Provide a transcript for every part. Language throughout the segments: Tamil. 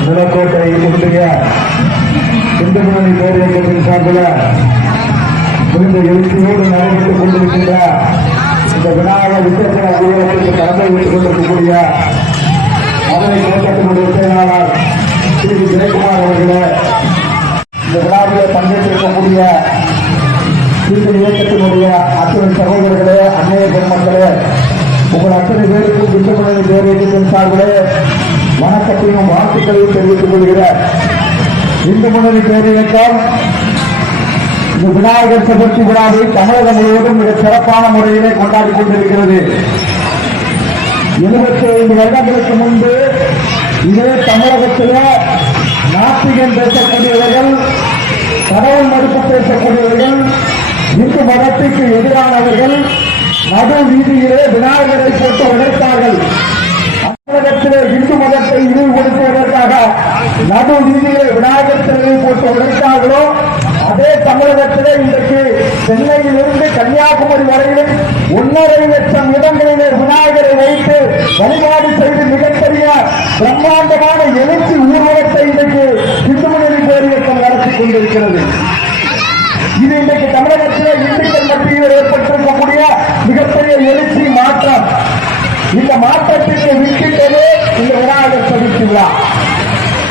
நிலக்கோட்டை முந்தைய இந்து முன்னணி பேரியக்கத்தின் சார்பில் மிகுந்த எழுச்சியோடு நடைபெற்றுக் கொண்டிருக்கின்ற இந்த விநாயக விசேஷ ஊழலுக்கு தலைமை வைத்துக் கொண்டிருக்கக்கூடிய மதுரை கோட்டத்தினுடைய செயலாளர் ஸ்ரீ ஜெயக்குமார் அவர்களே இந்த விழாவில் பங்கேற்றிருக்கக்கூடிய இந்த இயக்கத்தினுடைய அத்துணை சகோதரர்களே அன்னைய பெருமக்களே உங்கள் அத்தனை பேருக்கும் இந்து முன்னணி பேர் சார்பிலே வணக்கத்தையும் வாழ்த்துக்களையும் தெரிவித்துக் கொள்கிற இந்து முன்னணி பேரியக்கம் இந்த விநாயகர் சதுர்த்தி விழாவை தமிழகம் முழுவதும் மிக சிறப்பான முறையிலே கொண்டாடி கொண்டிருக்கிறது. எழுபத்தி ஐந்து வருடங்களுக்கு முன்பு இதே தமிழகத்தில் நாத்திகம் பேசக்கூடியவர்கள் கடவுள் மறுப்பு பேசக்கூடியவர்கள் இந்து மதத்திற்கு எதிரானவர்கள் மத வீதியிலே விநாயகரை போட்டு உழைத்தார்கள் தமிழகத்திலே இந்து மதத்தை இழிவுபடுத்துவதற்காக நடு இந்தியிலே விநாயகர் சிலையை போட்டு உழைத்தார்களோ அதே தமிழகத்திலே இன்றைக்கு சென்னையிலிருந்து கன்னியாகுமரி வரையிலும் ஒன்றரை லட்சம் இடங்களிலே விநாயகரை வைத்து வழிபாடு செய்து மிகப்பெரிய பிரம்மாண்டமான எழுச்சி ஊர்வலத்தை இன்றைக்கு இந்து முன்னணி பேரியக்கம் நடத்தி கொண்டிருக்கிறது. இது இன்றைக்கு தமிழகத்திலே இந்துக்கள் மத்தியில் ஏற்பட்டிருக்கக்கூடிய மிகப்பெரிய எழுச்சி மாற்றம். இந்த மாற்றத்திற்கு விட்டுட்டது இந்த விநாயகர் சதுர்த்தி விழா.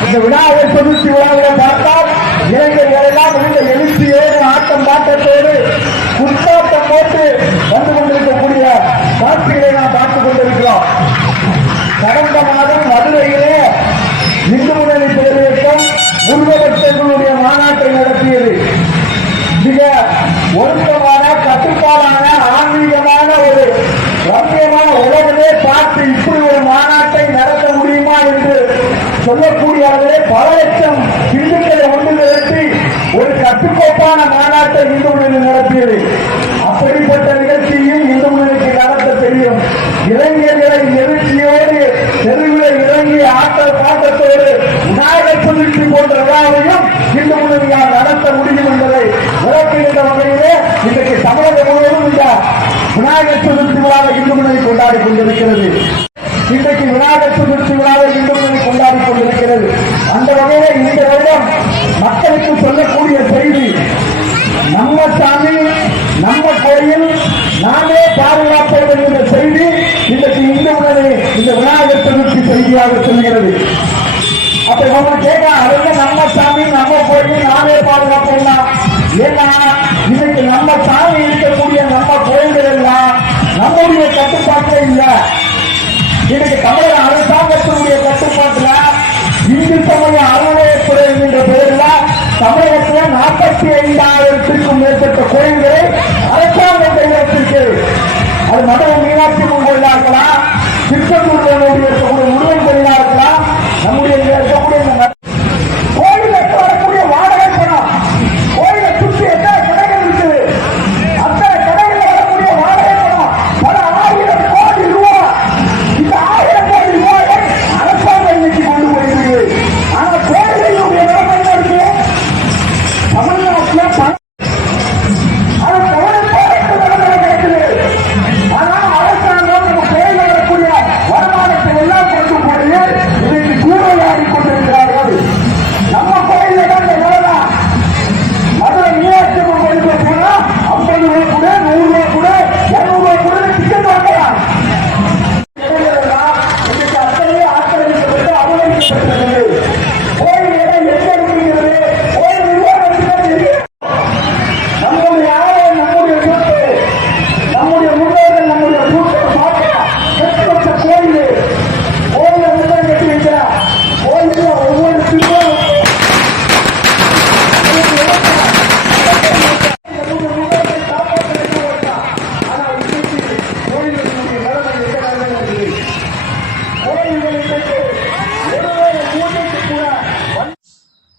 இந்த விநாயகர் சதுர்த்தி விழாவில் பார்த்தால் இளைஞர்கள் எல்லாம் மிகுந்த எழுச்சியோடு ஆட்டம் பாட்டத்தோடு குத்தாட்டம் போட்டு வந்து கொண்டிருக்கக்கூடிய காட்சிகளை நாம் பார்த்துக் கொண்டிருக்கிறோம் கடந்த மாதம் மதுரையிலே இந்து முன்னணி பேரியக்கம் முருகபக்தர்களுடைய மாநாட்டை நடத்தியது மிக ஒழுக்கமான கட்டுப்பாடான ஆன்மீகமான ஒரு ரம்யமான உலகமே பார்த்து இப்படி ஒரு மாநாட்டை நடத்த முடியுமா என்று சொல்லக்கூடிய அளவிலே பல லட்சம் இந்துக்களை ஒன்று நிறுத்தி ஒரு கட்டுக்கோப்பான மாநாட்டை இந்து முன்னணி நடத்தியது. அப்படிப்பட்ட நிகழ்ச்சியும் இந்து முன்னணிக்கு நடத்த தெரியும். இளைஞர்களை எழுச்சியோடு தெருவில் இறங்கி ஆற்றல் பாட்டத்தோடு விநாயகர் சதுர்த்தி போன்ற விழாவையும் இந்து முன்னணியால் நடத்த முடியும் என்பதை விளக்குகின்ற வகையிலே இன்றைக்கு தமிழக முழுவதும் விநாயகர் சதுர்த்தி விழாவை இந்து முன்னணி கொண்டாடி கொண்டிருக்கிறது. இன்றைக்கு விநாயகர் சதுர்த்தி விழாவை இந்து முன்னணி கொண்டாடி கொண்டிருக்கிறது. அந்த வகையில இந்த வருடம் மக்களுக்கு சொல்லக்கூடிய செய்தி நம்ம சாமி நம்ம கோயில் நாமே பாதுகாப்போம் என்கிற செய்தி இன்றைக்கு இந்து முன்னணி இந்த விநாயகர் சதுர்த்தி செய்தியாக சொல்கிறது. அப்ப நம்ம கேட்கலாம் அதுங்க நம்ம சாமி நம்ம கோயில் நாமே பாதுகாப்போம்னா? ஏன்னா இன்னைக்கு நம்ம சாமி நம்முடைய கட்டுப்பாட்டே இல்லை. இன்னைக்கு தமிழக அரசாங்கத்தினுடைய கட்டுப்பாட்டுல இந்து சமய அறநிலையத்துறை என்கின்ற பெயரில் தமிழகத்தில் நாற்பத்தி ஐந்தாயிரத்திற்கும் மேற்பட்ட கோயில்களை அரசாங்கம் கையெழுத்திருக்கு அது மதம் மீனாட்சி அம்மன் கோயிலா இருக்கலாம் திருச்செந்தூர்ல இருக்கக்கூடிய